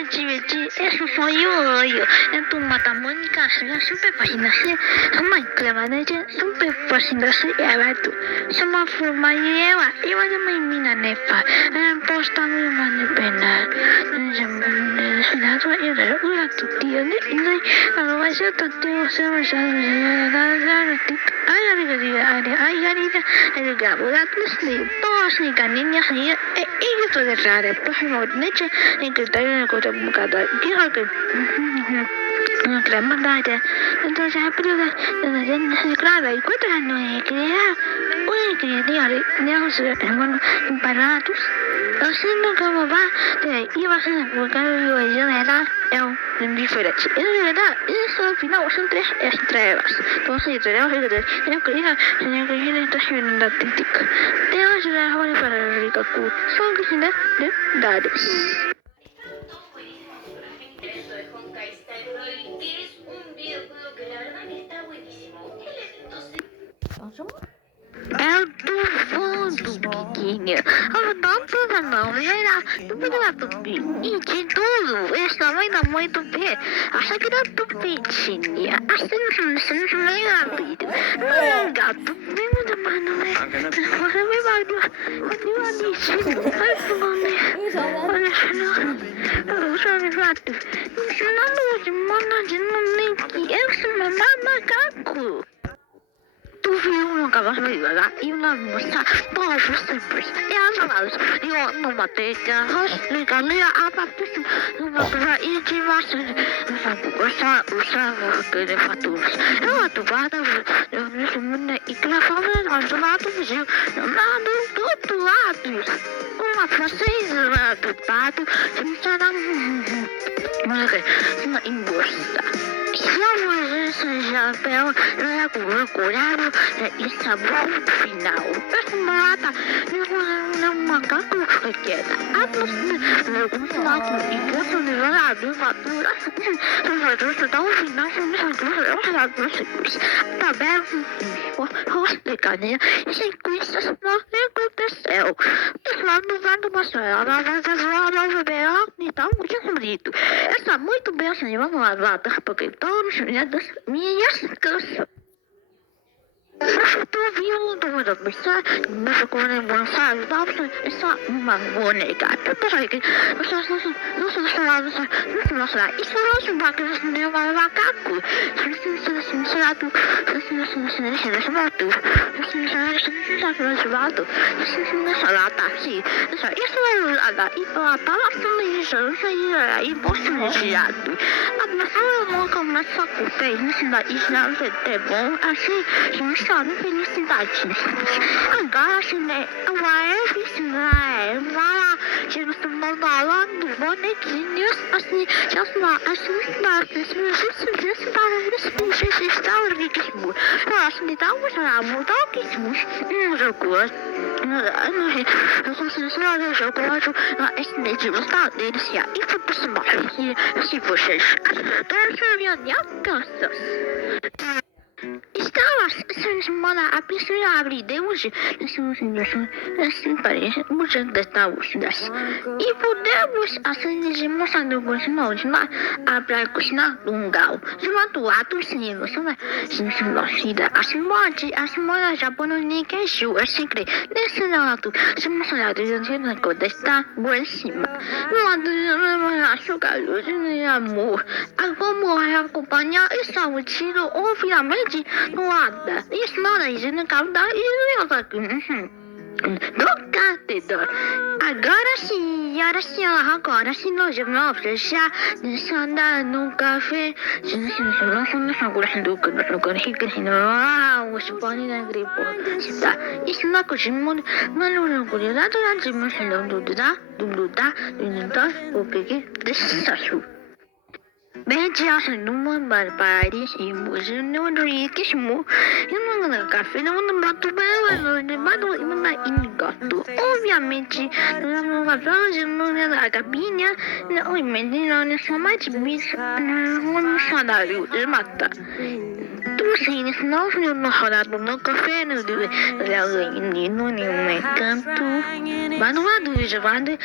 Eso soy yo. Tu matamonica sería súper fascinante. Sama increíblemente súper fascinante. Sama forma lleva. Iba de mi mina nefa. Posta mi mani pena. Nada era una tutía. Otherwise, I thought they were so much. Entonces, claro, y cuántos años parados. Assim como vai, e você colocando hoje era diferente. É verdade, isso afinal são três estrelas. Então, se estrelas, eu queria estar chegando títica. Deus já olha para o Ricacu, só que se dá dados. Eso de Honkai Star Rail, que es un videojuego que la verdad que está buenísimo. Él es, no sé. É do fundo, Kikinha. Não precisa não, era tudo era tupi. E de tudo, essa mãe da mãe do pé. Acha que era tupitinha. Assim não é rápido. Não, gato, vem muito mais não é. Você me vai do. Eu ali, vai pro né. Olha, eu só me fato. Não, de mana de não nem que eu sou uma macaco. Tu viu uma cabeça ligada e uma moça povo simples. E as palavras, eu não matei carros, ligaria a baptismo, uma coisa e de bastante. Usava aquele faturas. Eu atuava, eu me chamei e clavava as lados, viu? Nada do outro lado. Uma francesa do pato, se me chama. Uma embolsa. Já pelo curado e sabor final. Essa mata não macaco pequena. Alguns lados e outros lados fatura. Os tão finais os lados também rosticadinha e sem coisas não aconteceu. Os lados vão mostrar a ver então muito bonito. Está muito bem assim, vamos lá, porque todos minhas coisas. Tu viu do pensar, mas quando eu vou sair, é só uma boneca. Peraí, não se mostrar. Isso não é uma coisa de um macaco. Felicidade. Agora se né, vai se você mandar do bonequinhos assim, já lá, assim está riquíssimo. Assim me dá uma mudança, jogo. Esse está delícia e foi por cima. Se vocês estava semana a pessoa abrir Deus assim parece muito destacados e podemos assim mostrando com sinal de lá abrir com sinal lungal de uma tua cinema assim moda japonesa assim que nesse lado se mostrar de uma coisa está bueníssima não acho que a amor a companhia está utile obviamente nada. Isso não é isso, não cabe dar isso. Agora sim, nós vamos deixar descendar no café. Isso não é coisa muito, mas não é coisa nada, Mediação numa barbaridade e museu não riquíssimo. Eu não café não mato bem, não mato uma ingato. Obviamente, não café não é a cabinha, não é menina, não é só mais bicho, não é salário de mata. Tu sim, senão eu não rodato no café, no dia, no meu canto. Mas não há dúvida, vai de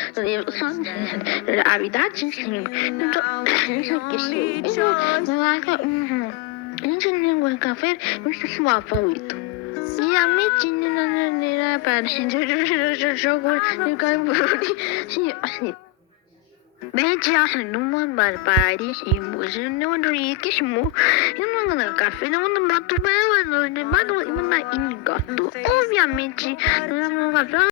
a verdade sim. Então, isso aqui não há a gente não vai café, mas isso é favorito. E a medicina para a gente jogar e cair sim. Bence aslında Paris e museu do riquíssimo. Eu não café não bato bem, mas não imagina gato. Obviamente, não